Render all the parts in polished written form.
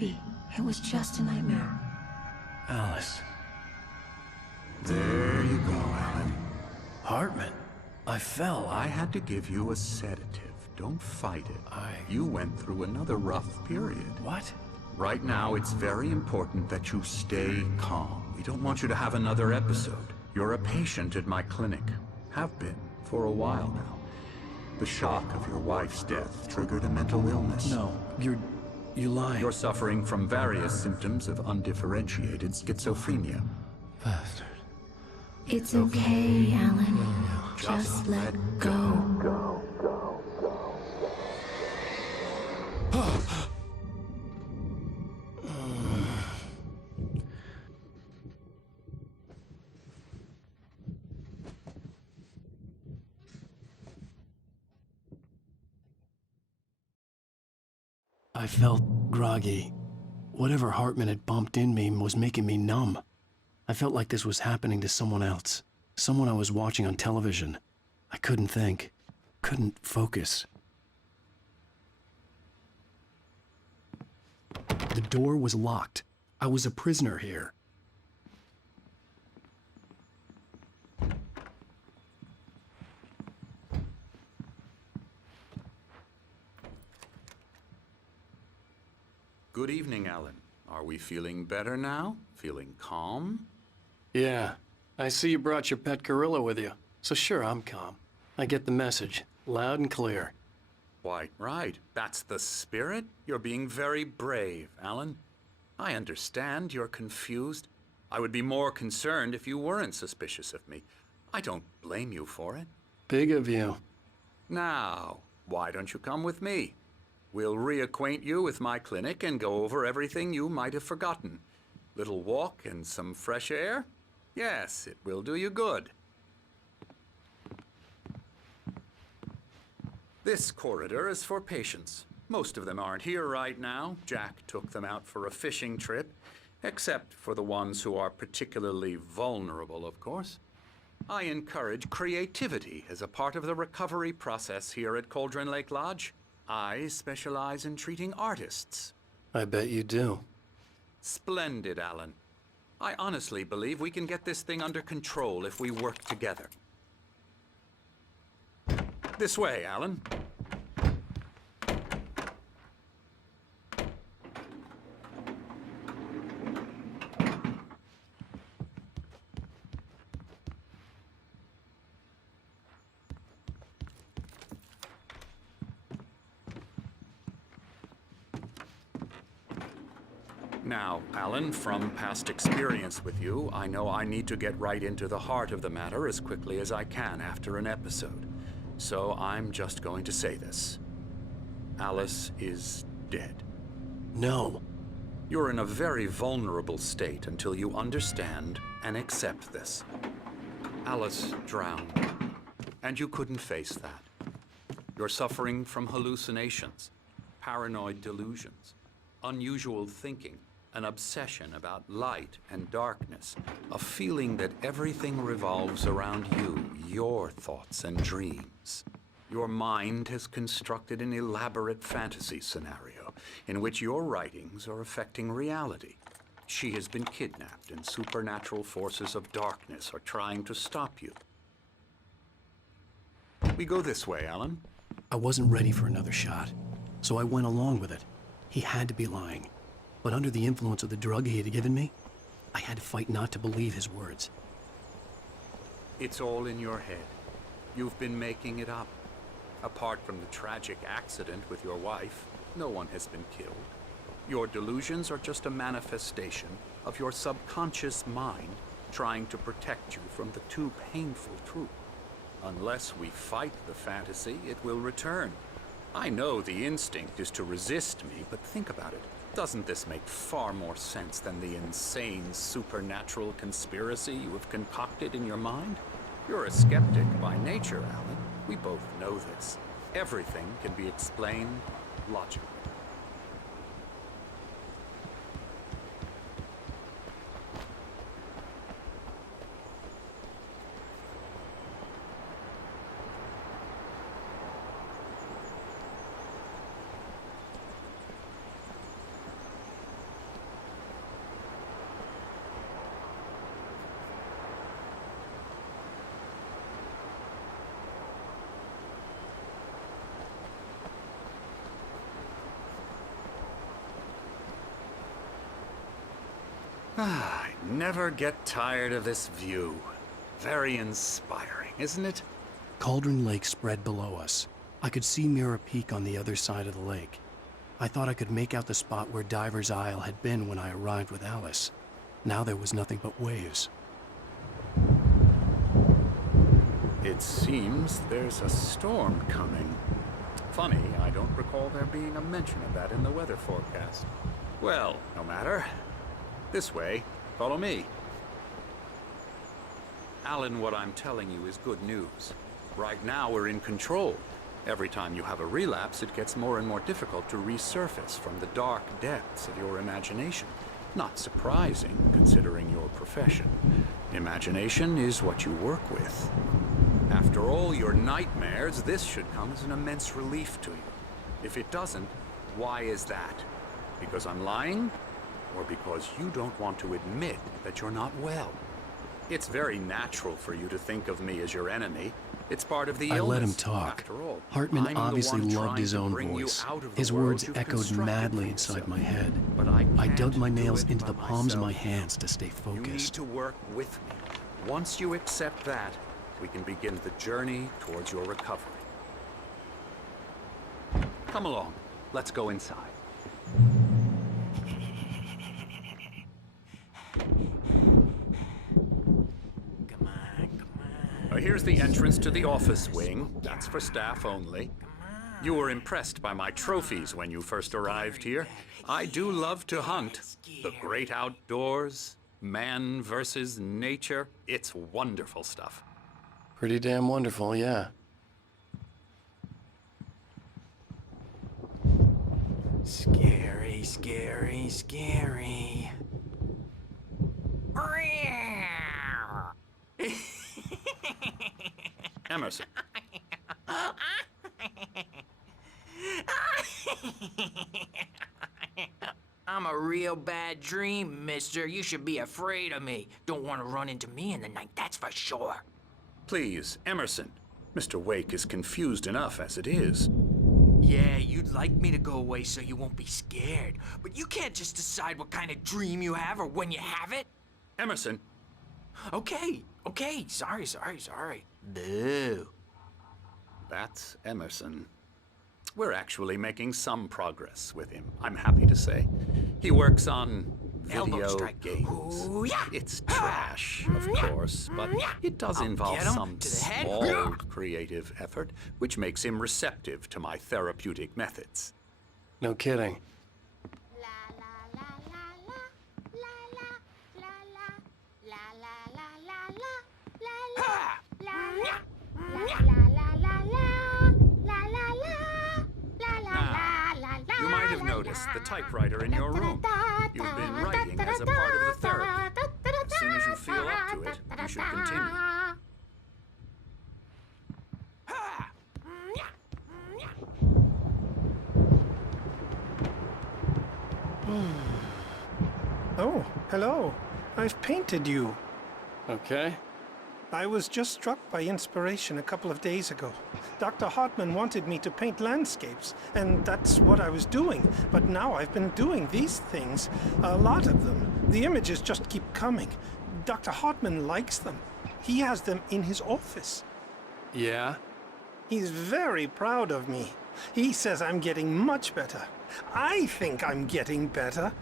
Maybe it was just a nightmare. Alice. There you go, Alan. Hartman. I fell. I had to give you a sedative. Don't fight it. You went through another rough period. What? Right now, it's very important that you stay calm. We don't want you to have another episode. You're a patient at my clinic. Have been for a while now. The shock of your wife's death triggered a mental illness. No, you're lying. You're suffering from various symptoms of undifferentiated schizophrenia. Bastard. It's okay, Alan. Just let go. I felt groggy. Whatever Hartman had bumped in me was making me numb. I felt like this was happening to someone else. Someone I was watching on television. I couldn't think. Couldn't focus. The door was locked. I was a prisoner here. Good evening, Alan. Are we feeling better now? Feeling calm? Yeah. I see you brought your pet gorilla with you. So sure, I'm calm. I get the message. Loud and clear. Quite right. That's the spirit. You're being very brave, Alan. I understand you're confused. I would be more concerned if you weren't suspicious of me. I don't blame you for it. Big of you. Now, why don't you come with me? We'll reacquaint you with my clinic and go over everything you might have forgotten. Little walk and some fresh air? Yes, it will do you good. This corridor is for patients. Most of them aren't here right now. Jack took them out for a fishing trip, except for the ones who are particularly vulnerable, of course. I encourage creativity as a part of the recovery process here at Cauldron Lake Lodge. I specialize in treating artists. I bet you do. Splendid, Alan. I honestly believe we can get this thing under control if we work together. This way, Alan. Now, Alan, from past experience with you, I know I need to get right into the heart of the matter as quickly as I can after an episode. So I'm just going to say this. Alice is dead. No. You're in a very vulnerable state until you understand and accept this. Alice drowned, and you couldn't face that. You're suffering from hallucinations, paranoid delusions, unusual thinking, an obsession about light and darkness, a feeling that everything revolves around you, your thoughts and dreams. Your mind has constructed an elaborate fantasy scenario in which your writings are affecting reality. She has been kidnapped and supernatural forces of darkness are trying to stop you. We go this way, Alan. I wasn't ready for another shot, so I went along with it. He had to be lying. But under the influence of the drug he had given me, I had to fight not to believe his words. It's all in your head. You've been making it up. Apart from the tragic accident with your wife, no one has been killed. Your delusions are just a manifestation of your subconscious mind trying to protect you from the too painful truth. Unless we fight the fantasy, it will return. I know the instinct is to resist me, but think about it. Doesn't this make far more sense than the insane supernatural conspiracy you have concocted in your mind? You're a skeptic by nature, Alan. We both know this. Everything can be explained logically. I never get tired of this view. Very inspiring, isn't it? Cauldron Lake spread below us. I could see Mirror Peak on the other side of the lake. I thought I could make out the spot where Diver's Isle had been when I arrived with Alice. Now there was nothing but waves. It seems there's a storm coming. Funny, I don't recall there being a mention of that in the weather forecast. Well, no matter. This way. Follow me. Alan, what I'm telling you is good news. Right now, we're in control. Every time you have a relapse, it gets more and more difficult to resurface from the dark depths of your imagination. Not surprising, considering your profession. Imagination is what you work with. After all your nightmares, this should come as an immense relief to you. If it doesn't, why is that? Because I'm lying? Or because you don't want to admit that you're not well? It's very natural for you to think of me as your enemy. It's part of the illness. I let him talk. After all, Hartman I'm the obviously one loved trying his to own bring you voice. out of the His world words you've echoed constructed madly for inside yourself. my head. But I dug can't my do nails it into the by palms of my myself. hands to stay You need focused. to work with me. Once you accept that, we can begin the journey towards your recovery. Come along. Let's go inside. Here's the entrance to the office wing. That's for staff only. You were impressed by my trophies when you first arrived here. I do love to hunt. The great outdoors, man versus nature. It's wonderful stuff. Pretty damn wonderful, yeah. Scary, scary, scary. Emerson. I'm a real bad dream, mister. You should be afraid of me. Don't want to run into me in the night, that's for sure. Please, Emerson. Mr. Wake is confused enough as it is. Yeah, you'd like me to go away so you won't be scared. But you can't just decide what kind of dream you have or when you have it. Emerson. Okay. Sorry. Boo. That's Emerson. We're actually making some progress with him, I'm happy to say. He works on Elbow video strike. games. Ooh, yeah. It's trash, of course, but it does I'll involve get him some to the head. small creative effort, which makes him receptive to my therapeutic methods. No kidding. You might have noticed the typewriter in your room. You've been writing as a part of the therapy. As soon as you feel up to it, you should continue. Oh, hello. I've painted you. Okay. I was just struck by inspiration a couple of days ago. Dr. Hartman wanted me to paint landscapes, and that's what I was doing. But now I've been doing these things, a lot of them. The images just keep coming. Dr. Hartman likes them. He has them in his office. Yeah? He's very proud of me. He says I'm getting much better. I think I'm getting better.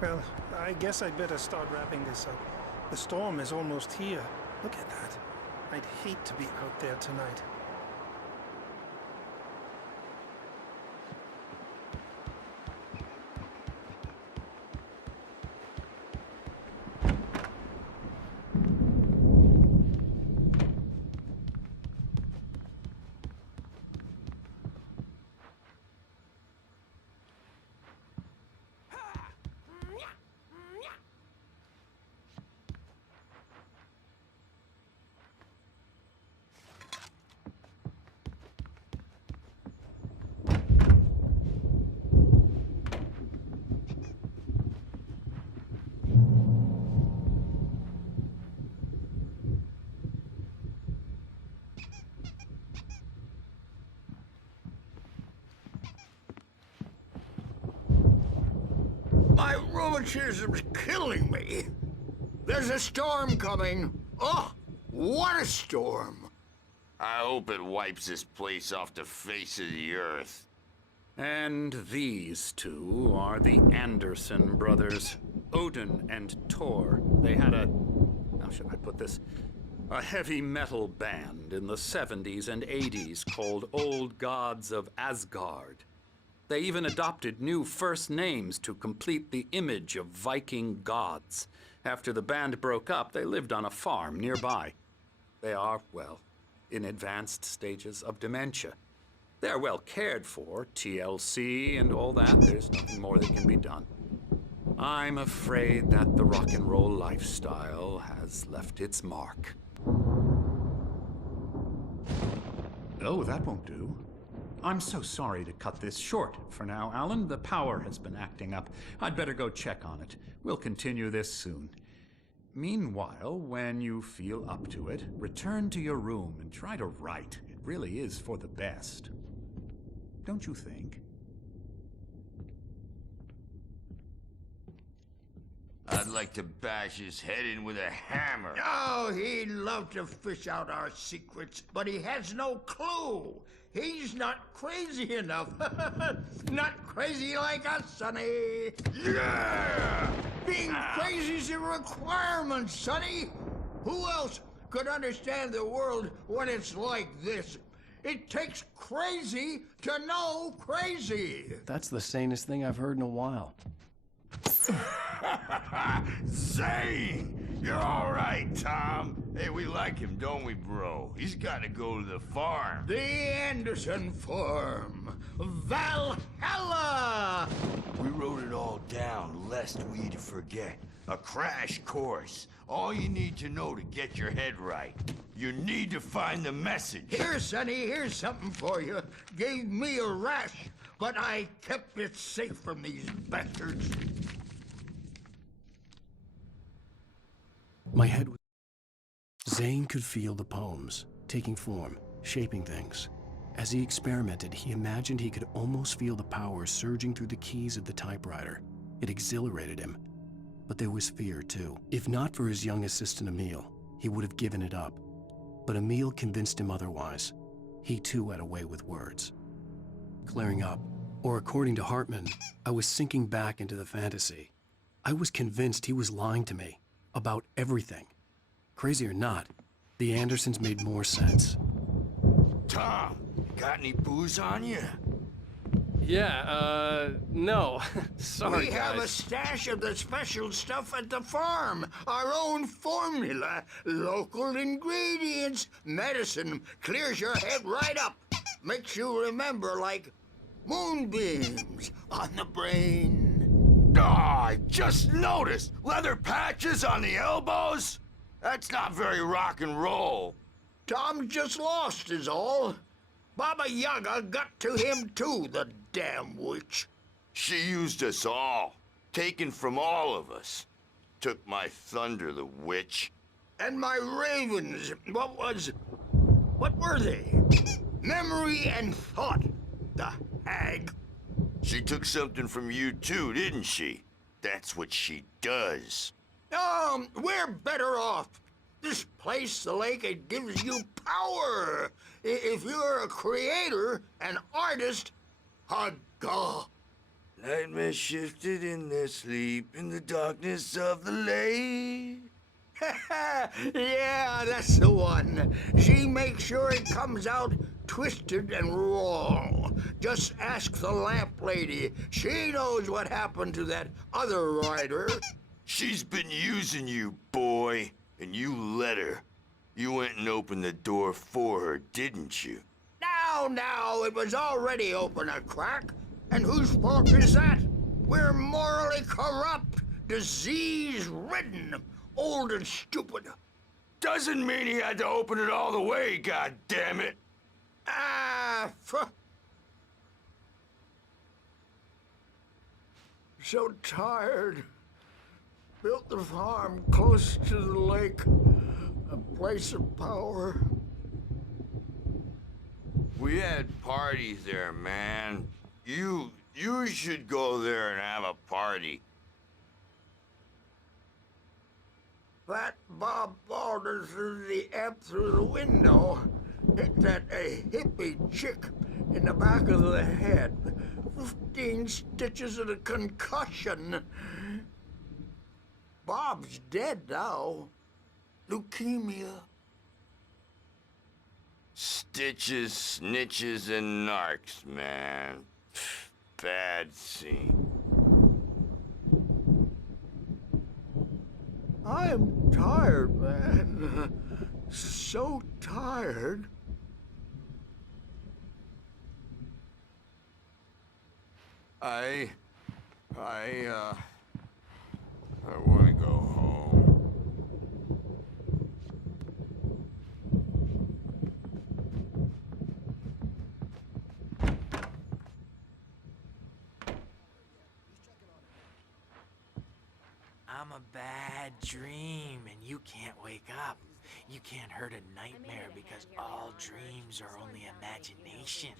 Well, I guess I'd better start wrapping this up. The storm is almost here. Look at that. I'd hate to be out there tonight. My rheumatism's killing me. There's a storm coming. Oh, what a storm. I hope it wipes this place off the face of the earth. And these two are the Anderson brothers, Odin and Thor. They had a, how should I put this? A heavy metal band in the 70s and 80s called Old Gods of Asgard. They even adopted new first names to complete the image of Viking gods. After the band broke up, they lived on a farm nearby. They are, well, in advanced stages of dementia. They're well cared for, TLC and all that. There's nothing more that can be done. I'm afraid that the rock and roll lifestyle has left its mark. Oh, that won't do. I'm so sorry to cut this short for now, Alan. The power has been acting up. I'd better go check on it. We'll continue this soon. Meanwhile, when you feel up to it, return to your room and try to write. It really is for the best. Don't you think? I'd like to bash his head in with a hammer. Oh, he'd love to fish out our secrets, but he has no clue. He's not crazy enough. Not crazy like us, Sonny. Yeah! Being crazy's a requirement, Sonny. Who else could understand the world when it's like this? It takes crazy to know crazy. That's the sanest thing I've heard in a while. Zane! You're all right, Tom. Hey, we like him, don't we, bro? He's got to go to the farm. The Anderson Farm. Valhalla! We wrote it all down, lest we forget. A crash course. All you need to know to get your head right. You need to find the message. Here, Sonny, here's something for you. Gave me a rash, but I kept it safe from these bastards. My head was... Zane could feel the poems, taking form, shaping things. As he experimented, he imagined he could almost feel the power surging through the keys of the typewriter. It exhilarated him. But there was fear, too. If not for his young assistant, Emil, he would have given it up. But Emil convinced him otherwise. He, too, had a way with words. Clearing up, or according to Hartman, I was sinking back into the fantasy. I was convinced he was lying to me. About everything. Crazy or not, the Andersons made more sense. Tom, got any booze on you? Yeah, no. Sorry, We have a stash of the special stuff at the farm. Our own formula. Local ingredients. Medicine clears your head right up. Makes you remember like moonbeams on the brain. Oh, I just noticed! Leather patches on the elbows? That's not very rock and roll. Tom just lost is all. Baba Yaga got to him too, the damn witch. She used us all. Taken from all of us. Took my thunder, the witch. And my ravens, what were they? Memory and thought, the hag. She took something from you too, didn't she? That's what she does. We're better off. This place, the lake, it gives you power. If you're a creator, an artist, a god. Nightmares shifted in their sleep in the darkness of the lake. Yeah, that's the one. She makes sure it comes out twisted and wrong. Just ask the lamp lady. She knows what happened to that other rider. She's been using you, boy, and you let her. You went and opened the door for her, didn't you? Now, it was already open a crack. And whose fault is that? We're morally corrupt, disease-ridden, old and stupid. Doesn't mean he had to open it all the way, goddammit. So tired. Built the farm close to the lake, a place of power. We had parties there, man. You should go there and have a party. That Bob Balder threw the amp through the window. Hit that hippie chick in the back of the head. 15 stitches and a concussion. Bob's dead now. Leukemia. Stitches, snitches, and narcs, man. Bad scene. I am tired, man. So tired. I want to go home. I'm a bad dream, and you can't wake up. You can't hurt a nightmare because all dreams are only imagination.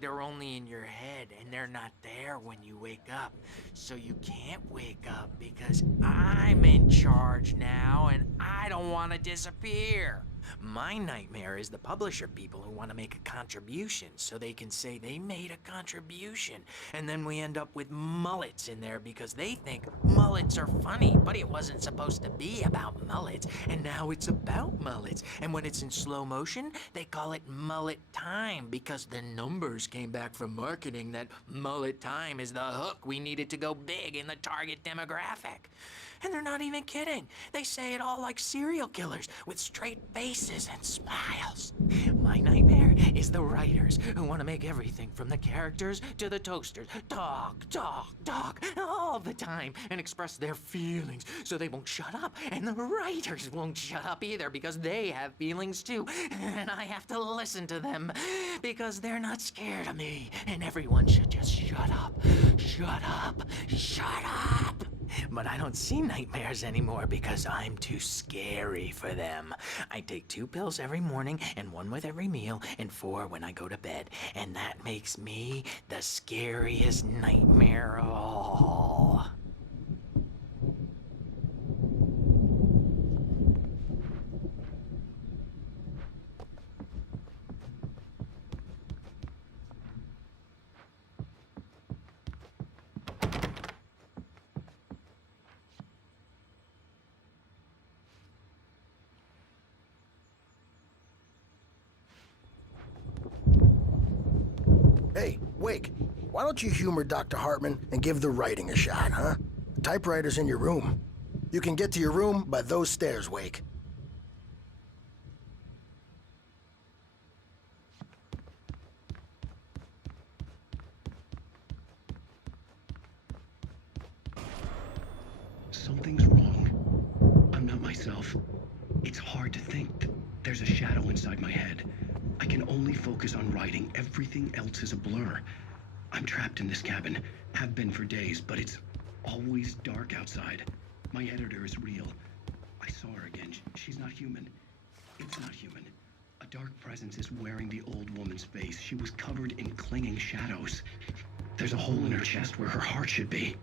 They're only in your head, and they're not there when you wake up. So you can't wake up because I'm in charge now, and I don't want to disappear. My nightmare is the publisher people who want to make a contribution so they can say they made a contribution. And then we end up with mullets in there because they think mullets are funny, but it wasn't supposed to be about mullets. And now it's about mullets. And when it's in slow motion, they call it mullet time because the numbers came back from marketing that mullet time is the hook we needed to go big in the target demographic. And they're not even kidding. They say it all like serial killers with straight faces and smiles. My nightmare is the writers who want to make everything from the characters to the toasters talk all the time and express their feelings so they won't shut up. And the writers won't shut up either because they have feelings too. And I have to listen to them because they're not scared of me. And everyone should just shut up. Shut up. Shut up. But I don't see nightmares anymore because I'm too scary for them. I take 2 pills every morning and 1 with every meal and 4 when I go to bed. And that makes me the scariest nightmare of all. Hey, Wake, why don't you humor Dr. Hartman and give the writing a shot, huh? The typewriter's in your room. You can get to your room by those stairs, Wake. Something's wrong. I'm not myself. It's hard to think. There's a shadow inside my head. I can only focus on writing. Everything else is a blur. I'm trapped in this cabin. Have been for days, but it's always dark outside. My editor is real. I saw her again. She's not human. It's not human. A dark presence is wearing the old woman's face. She was covered in clinging shadows. There's a hole in her chest where her heart should be.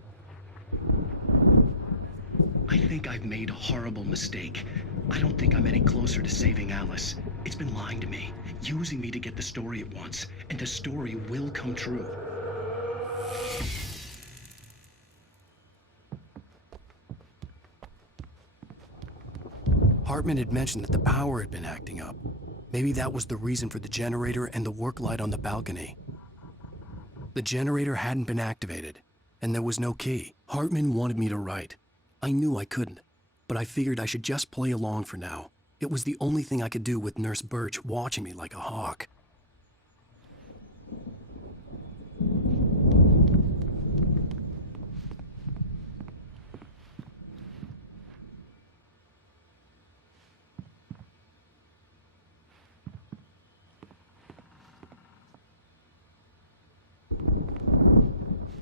I think I've made a horrible mistake. I don't think I'm any closer to saving Alice. It's been lying to me, using me to get the story it wants, and the story will come true. Hartman had mentioned that the power had been acting up. Maybe that was the reason for the generator and the work light on the balcony. The generator hadn't been activated, and there was no key. Hartman wanted me to write. I knew I couldn't, but I figured I should just play along for now. It was the only thing I could do with Nurse Birch watching me like a hawk.